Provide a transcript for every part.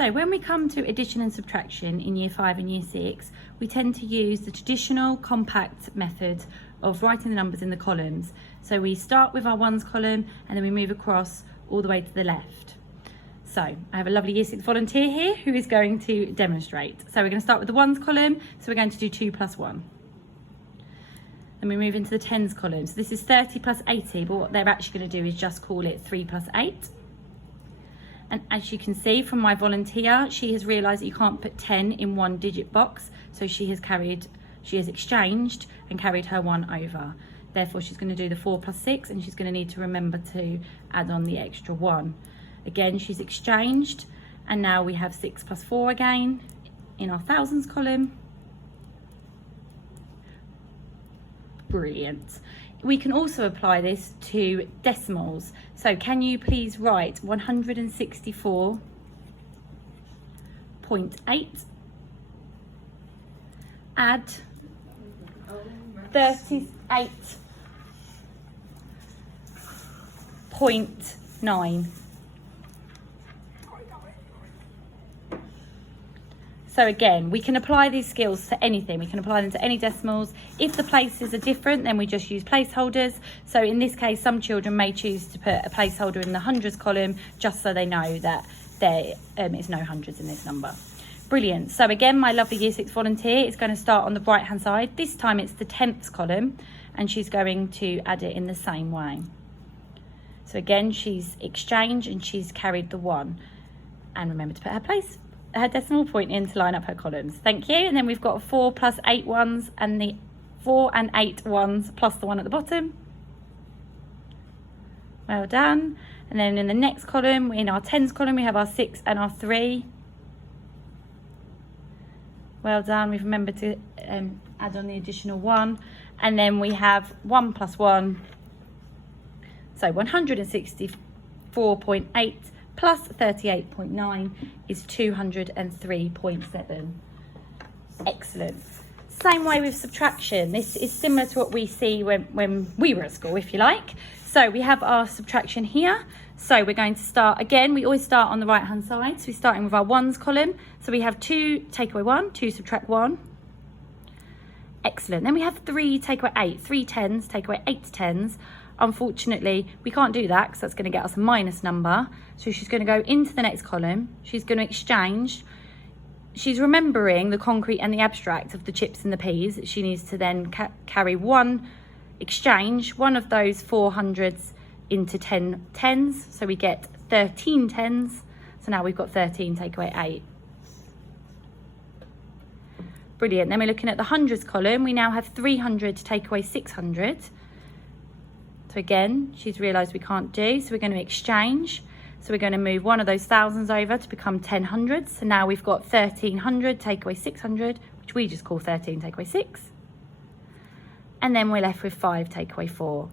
So when we come to addition and subtraction in year 5 and year 6, we tend to use the traditional compact method of writing the numbers in the columns. So we start with our ones column and then we move across all the way to the left. So I have a lovely year 6 volunteer here who is going to demonstrate. So we're going to start with the ones column. So we're going to do 2 plus 1. Then we move into the tens column. So this is 30 plus 80, but what they're actually going to do is just call it 3 plus 8. And as you can see from my volunteer, she has realised that you can't put 10 in one digit box. So she has exchanged and carried her 1 over. Therefore, she's going to do the 4 plus 6, and she's going to need to remember to add on the extra 1. Again, she's exchanged, and now we have 6 plus 4 again in our thousands column. Brilliant. We can also apply this to decimals. So can you please write 164.8, add 38.9. So again, we can apply these skills to anything. We can apply them to any decimals. If the places are different, then we just use placeholders. So in this case, some children may choose to put a placeholder in the hundreds column, just so they know that there is no hundreds in this number. Brilliant. So again, my lovely year 6 volunteer is going to start on the right hand side. This time it's the tenths column, and she's going to add it in the same way. So again, she's exchanged and she's carried the 1. And remember to put her decimal point in to line up her columns. Thank you. And then we've got 4 plus 8 ones, and the 4 and 8 ones plus the 1 at the bottom. Well done. And then in the next column, in our tens column, we have our 6 and our 3. Well done. We've remembered to add on the additional 1. And then we have 1 plus 1. So 164.8 plus 38.9 is 203.7. Excellent. Same way with subtraction. This is similar to what we see when we were at school, if you like. So we have our subtraction here. So we're going to start, again, we always start on the right hand side. So we're starting with our ones column. So we have 2 take away 1, 2 subtract 1. Excellent. Then we have 3 take away 8, 3 tens, take away 8 tens. Unfortunately, we can't do that because that's going to get us a minus number. So she's going to go into the next column. She's going to exchange. She's remembering the concrete and the abstract of the chips and the peas. She needs to then carry 1 exchange, one of those 400s into 10 tens. So we get 13 tens. So now we've got 13 take away 8. Brilliant. Then we're looking at the hundreds column. We now have 300 to take away 600. So again, she's realised we can't do, so we're going to exchange. So we're going to move one of those thousands over to become 10 hundreds. So now we've got 1300 take away 600, which we just call 13 take away 6. And then we're left with 5 take away 4.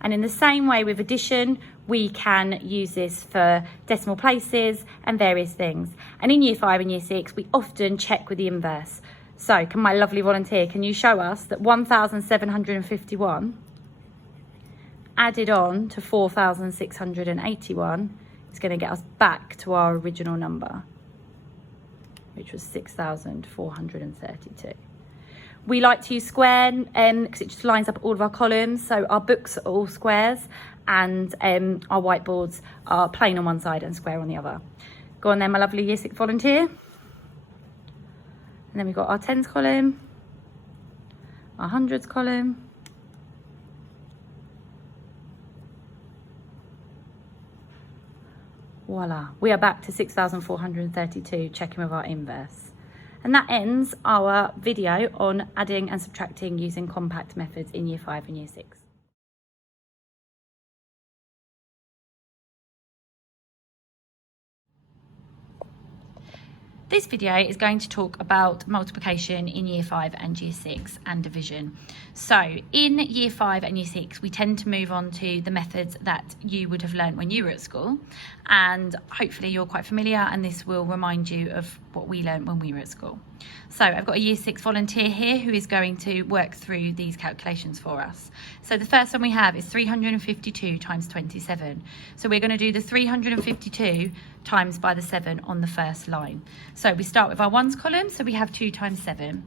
And in the same way with addition, we can use this for decimal places and various things. And in year 5 and year 6, we often check with the inverse. So can my lovely volunteer, can you show us that 1,751 added on to 4,681 is going to get us back to our original number, which was 6,432. We like to use square because it just lines up all of our columns. So our books are all squares, and our whiteboards are plain on one side and square on the other. Go on then, my lovely year 6 volunteer. And then we've got our tens column, our hundreds column, voila, we are back to 6,432, checking with our inverse. And that ends our video on adding and subtracting using compact methods in year 5 and year 6. This video is going to talk about multiplication in year 5 and year 6 and division. So in year 5 and year 6, we tend to move on to the methods that you would have learned when you were at school. And hopefully you're quite familiar, and this will remind you of what we learned when we were at school. So I've got a year 6 volunteer here who is going to work through these calculations for us. So the first one we have is 352 times 27. So we're going to do the 352 times by the 7 on the first line. So we start with our ones column, so we have 2 times 7.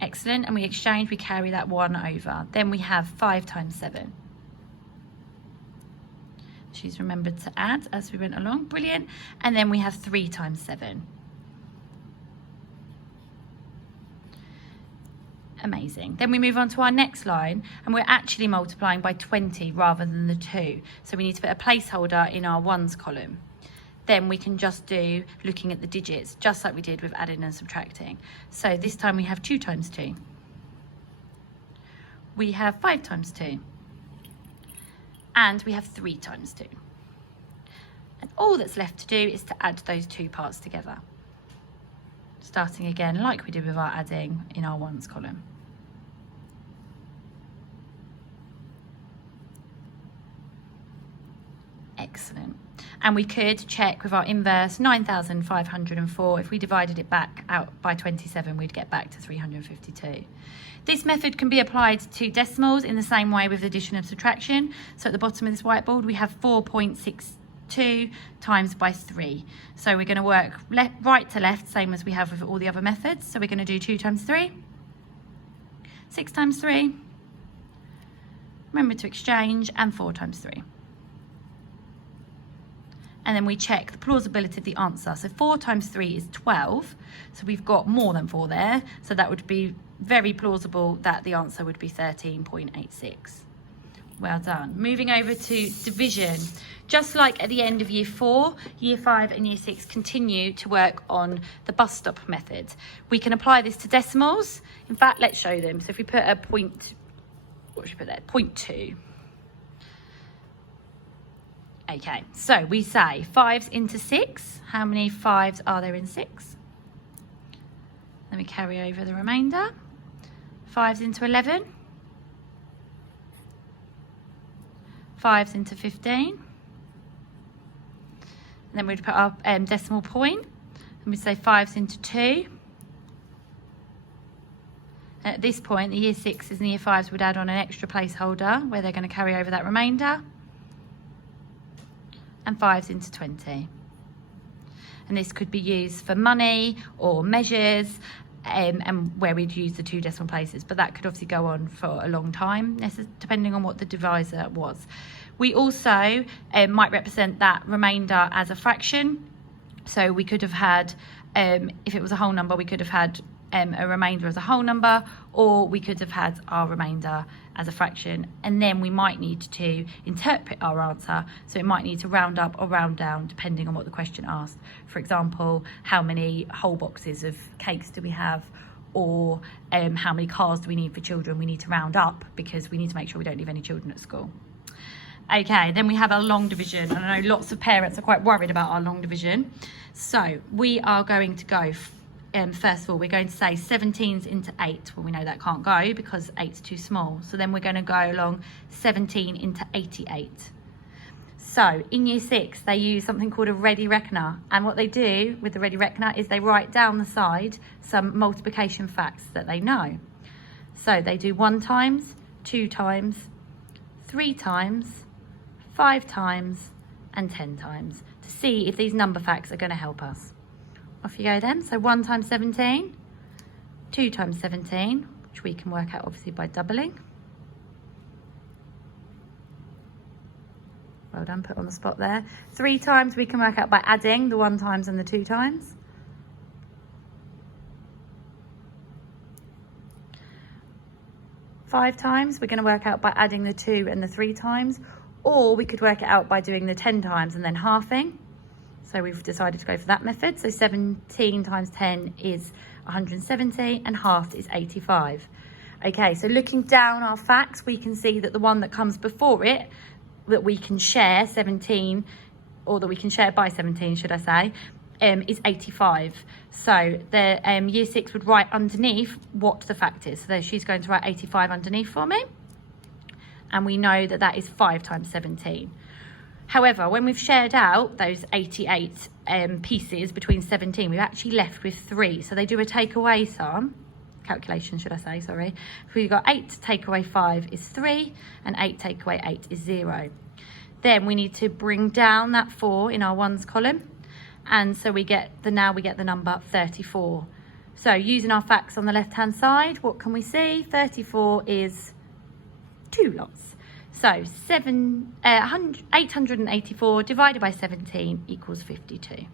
Excellent, and we exchange, we carry that 1 over. Then we have 5 times 7. She's remembered to add as we went along, brilliant. And then we have 3 times 7. Amazing. Then we move on to our next line, and we're actually multiplying by 20 rather than the 2. So we need to put a placeholder in our ones column. Then we can just do looking at the digits, just like we did with adding and subtracting. So this time we have 2 times 2. We have 5 times 2. And we have 3 times 2. And all that's left to do is to add those 2 parts together. Starting again like we did with our adding in our ones column. Excellent. And we could check with our inverse 9,504. If we divided it back out by 27, we'd get back to 352. This method can be applied to decimals in the same way with addition and subtraction. So at the bottom of this whiteboard, we have 4.62 times by 3. So we're going to work right to left, same as we have with all the other methods. So we're going to do 2 times 3, 6 times 3, remember to exchange, and 4 times 3. And then we check the plausibility of the answer. So 4 times 3 is 12. So we've got more than 4 there. So that would be very plausible that the answer would be 13.86. Well done. Moving over to division. Just like at the end of year 4, year 5 and year 6 continue to work on the bus stop method. We can apply this to decimals. In fact, let's show them. So if we put a point, what should we put there? 0.2. Okay, so we say 5s into 6. How many 5s are there in 6? Then we carry over the remainder. 5s into 11. 5s into 15. And then we'd put our decimal point, and we'd say 5s into 2. And at this point, the year 6s and the year 5s would add on an extra placeholder where they're going to carry over that remainder. And 5s into 20. And this could be used for money or measures, and where we'd use the 2 decimal places, but that could obviously go on for a long time, depending on what the divisor was. We also might represent that remainder as a fraction. So we could have had, if it was a whole number, we could have had a remainder as a whole number, or we could have had our remainder as a fraction, and then we might need to interpret our answer. So it might need to round up or round down depending on what the question asked. For example, how many whole boxes of cakes do we have, or how many cars do we need for children? We need to round up because we need to make sure we don't leave any children at school. Okay, then we have our long division, and I know lots of parents are quite worried about our long division. So we are going to go first of all, we're going to say 17s into 8. Well, we know that can't go because 8's too small. So then we're going to go along 17 into 88. So in year 6, they use something called a ready reckoner. And what they do with the ready reckoner is they write down the side some multiplication facts that they know. So they do 1 times, 2 times, 3 times, 5 times, and 10 times to see if these number facts are going to help us. Off you go then. So 1 times 17, 2 times 17, which we can work out obviously by doubling. Well done, put on the spot there. 3 times we can work out by adding the 1 times and the 2 times. 5 times we're going to work out by adding the 2 and the 3 times, or we could work it out by doing the 10 times and then halving. So we've decided to go for that method. So 17 times 10 is 170 and halved is 85. Okay, so looking down our facts, we can see that the one that comes before it, that we can share 17, or that we can share by 17, should I say, is 85. So the year 6 would write underneath what the fact is. So she's going to write 85 underneath for me. And we know that that is 5 times 17. However, when we've shared out those 88 pieces between 17, we've actually left with 3. So they do a takeaway sum, calculation should I say, sorry. So we've got 8 take away 5 is 3, and 8 take away 8 is 0. Then we need to bring down that 4 in our ones column, and so we get the number 34. So using our facts on the left hand side, what can we see? 34 is 2 lots. So 884 divided by 17 equals 52.